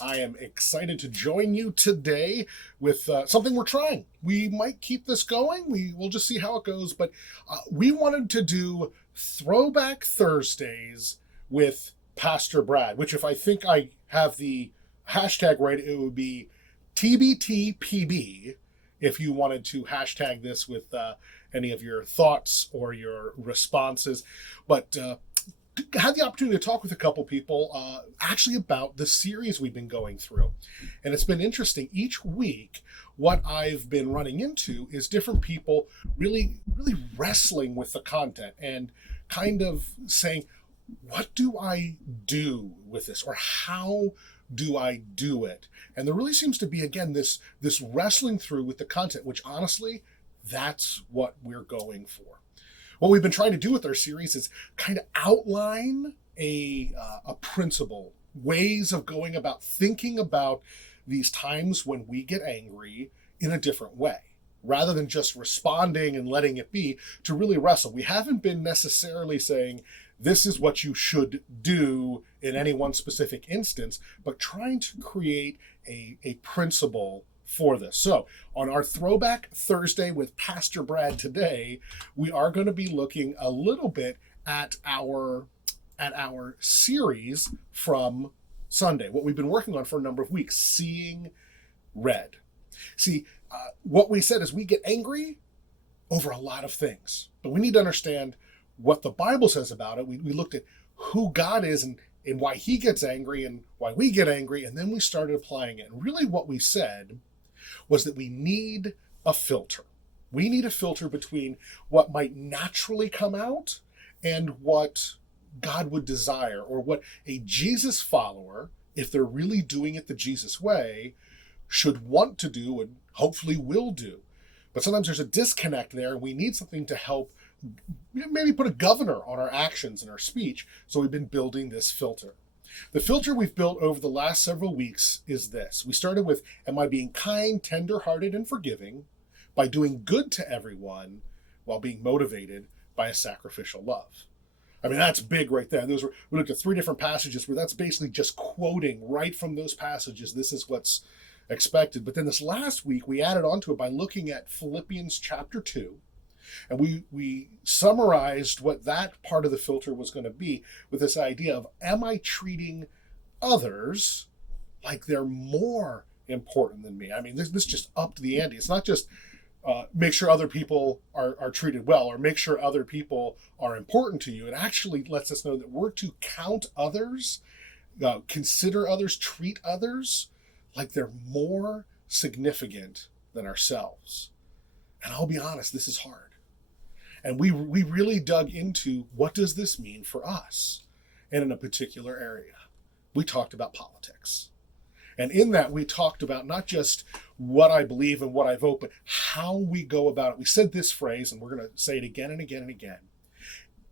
I am excited to join you today with something we're trying. We might keep this going. We'll just see how it goes. But we wanted to do Throwback Thursdays with Pastor Brad, which, if I think I have the hashtag right, it would be TBTPB if you wanted to hashtag this with any of your thoughts or your responses. But had the opportunity to talk with a couple people actually about the series we've been going through. And it's been interesting. Each week, what I've been running into is different people really wrestling with the content and kind of saying, what do I do with this? Or how do I do it? And there really seems to be, again, this wrestling through with the content, which honestly, that's what we're going for. What we've been trying to do with our series is kind of outline a principle, ways of going about thinking about these times when we get angry in a different way, rather than just responding and letting it be, to really wrestle. We haven't been necessarily saying this is what you should do in any one specific instance, but trying to create a principle for this. So on our Throwback Thursday with Pastor Brad today, we are going to be looking a little bit at our series from Sunday, what we've been working on for a number of weeks, Seeing Red. See, what we said is we get angry over a lot of things, but we need to understand what the Bible says about it. We looked at who God is and why he gets angry and why we get angry, and then we started applying it. And really what we said was that we need a filter. We need a filter between what might naturally come out and what God would desire, or what a Jesus follower, if they're really doing it the Jesus way, should want to do and hopefully will do. But sometimes there's a disconnect there, and we need something to help maybe put a governor on our actions and our speech. So we've been building this filter. The filter we've built over the last several weeks is this. We started with, am I being kind, tender-hearted, and forgiving by doing good to everyone while being motivated by a sacrificial love? I mean, that's big right there. We looked at 3 different passages where that's basically just quoting right from those passages. This is what's expected. But then this last week, we added on to it by looking at Philippians chapter 2. And we summarized what that part of the filter was going to be with this idea of, am I treating others like they're more important than me? I mean, this just upped the ante. It's not just make sure other people are treated well or make sure other people are important to you. It actually lets us know that we're to count others, consider others, treat others like they're more significant than ourselves. And I'll be honest, this is hard. And we really dug into, what does this mean for us? And in a particular area, we talked about politics. And in that, we talked about not just what I believe and what I vote, but how we go about it. We said this phrase, and we're going to say it again and again and again.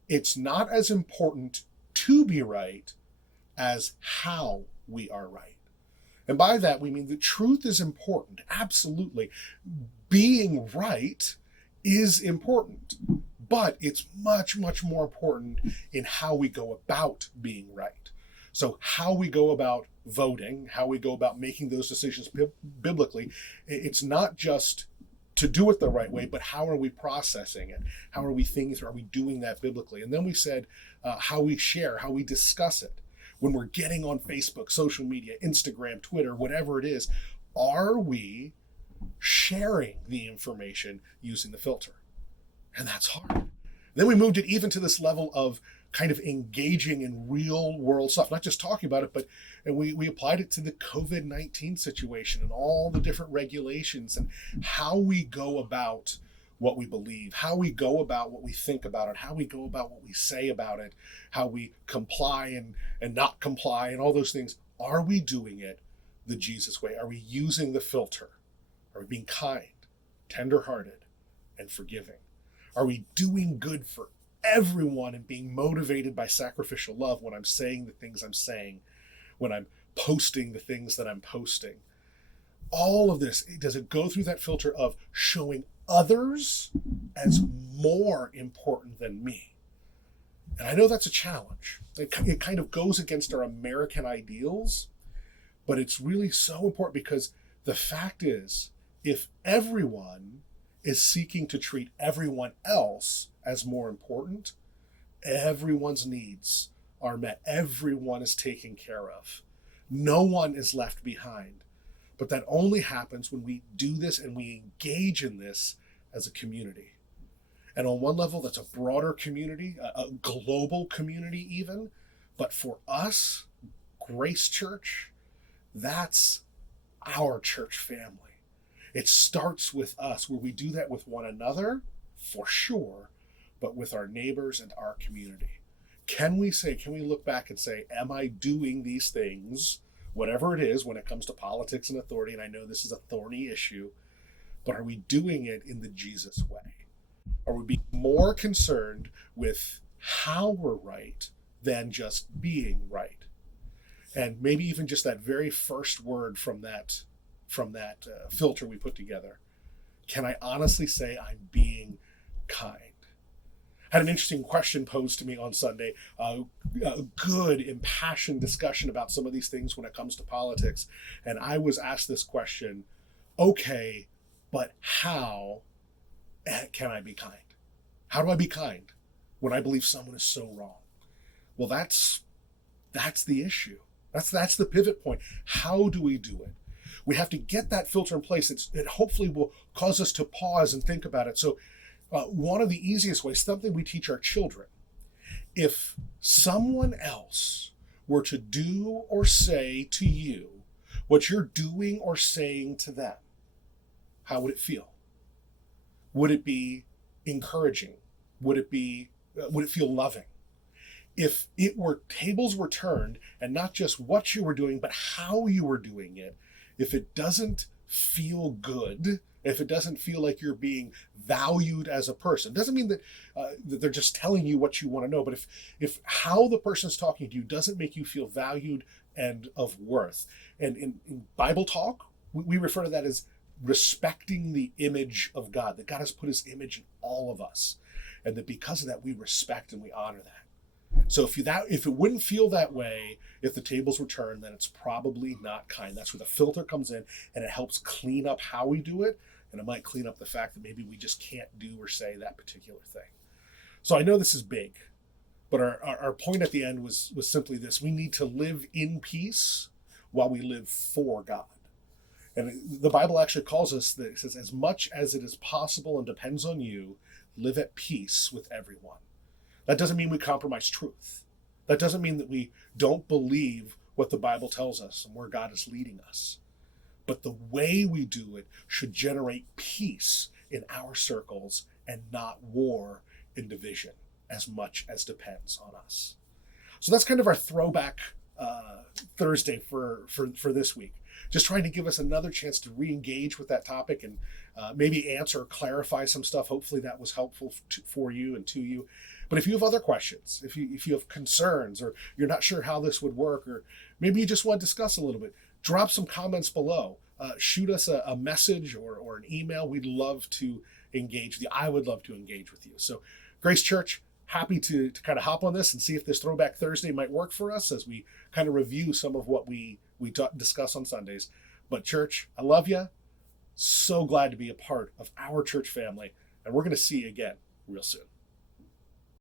It's not as important to be right as how we are right. And by that, we mean the truth is important. Absolutely. Being right is important, but it's much, much more important in how we go about being right. So how we go about voting, how we go about making those decisions biblically, it's not just to do it the right way, but how are we processing it? How are we thinking through? Are we doing that biblically? And then we said how we share, how we discuss it. When we're getting on Facebook, social media, Instagram, Twitter, whatever it is, are we sharing the information using the filter? And that's hard. Then we moved it even to this level of kind of engaging in real world stuff, not just talking about it, but and we applied it to the COVID-19 situation and all the different regulations and how we go about what we believe, how we go about what we think about it, how we go about what we say about it, how we comply and not comply and all those things. Are we doing it the Jesus way? Are we using the filter? Are we being kind, tender-hearted, and forgiving? Are we doing good for everyone and being motivated by sacrificial love when I'm saying the things I'm saying, when I'm posting the things that I'm posting? All of this, does it go through that filter of showing others as more important than me? And I know that's a challenge. It kind of goes against our American ideals, But it's really so important because the fact is, if everyone is seeking to treat everyone else as more important, everyone's needs are met. Everyone is taken care of. No one is left behind. But that only happens when we do this and we engage in this as a community. And on one level, that's a broader community, a global community even. But for us, Grace Church, that's our church family. It starts with us, where we do that with one another, for sure, but with our neighbors and our community. Can we look back and say, am I doing these things, whatever it is, when it comes to politics and authority? And I know this is a thorny issue, but are we doing it in the Jesus way? Are we being more concerned with how we're right than just being right? And maybe even just that very first word from that filter we put together. Can I honestly say I'm being kind? Had an interesting question posed to me on Sunday, a good impassioned discussion about some of these things when it comes to politics. And I was asked this question, okay, but how can I be kind? How do I be kind when I believe someone is so wrong? Well, that's the issue. That's the pivot point. How do we do it? We have to get that filter in place. It hopefully will cause us to pause and think about it. So one of the easiest ways, something we teach our children, if someone else were to do or say to you what you're doing or saying to them, how would it feel? Would it be encouraging? Would it feel loving? If tables were turned and not just what you were doing, but how you were doing it, if it doesn't feel good, if it doesn't feel like you're being valued as a person, doesn't mean that they're just telling you what you want to know, but if how the person's talking to you doesn't make you feel valued and of worth, and in Bible talk, we refer to that as respecting the image of God, that God has put his image in all of us, and that because of that, we respect and we honor that. So if it wouldn't feel that way, if the tables were turned, then it's probably not kind. That's where the filter comes in, and it helps clean up how we do it, and it might clean up the fact that maybe we just can't do or say that particular thing. So I know this is big, but our point at the end was simply this: we need to live in peace while we live for God. And the Bible actually calls us that. It says, as much as it is possible and depends on you, live at peace with everyone. That doesn't mean we compromise truth. That doesn't mean that we don't believe what the Bible tells us and where God is leading us. But the way we do it should generate peace in our circles and not war and division, as much as depends on us. So that's kind of our throwback Thursday for this week. Just trying to give us another chance to re-engage with that topic and maybe answer or clarify some stuff. Hopefully that was helpful for you and to you. But if you have other questions, if you have concerns, or you're not sure how this would work, or maybe you just want to discuss a little bit, drop some comments below. Shoot us a message or an email. We'd love to engage with you. I would love to engage with you. So Grace Church, happy to kind of hop on this and see if this Throwback Thursday might work for us as we kind of review some of what we discuss on Sundays. But church, I love you. So glad to be a part of our church family. And we're going to see you again real soon.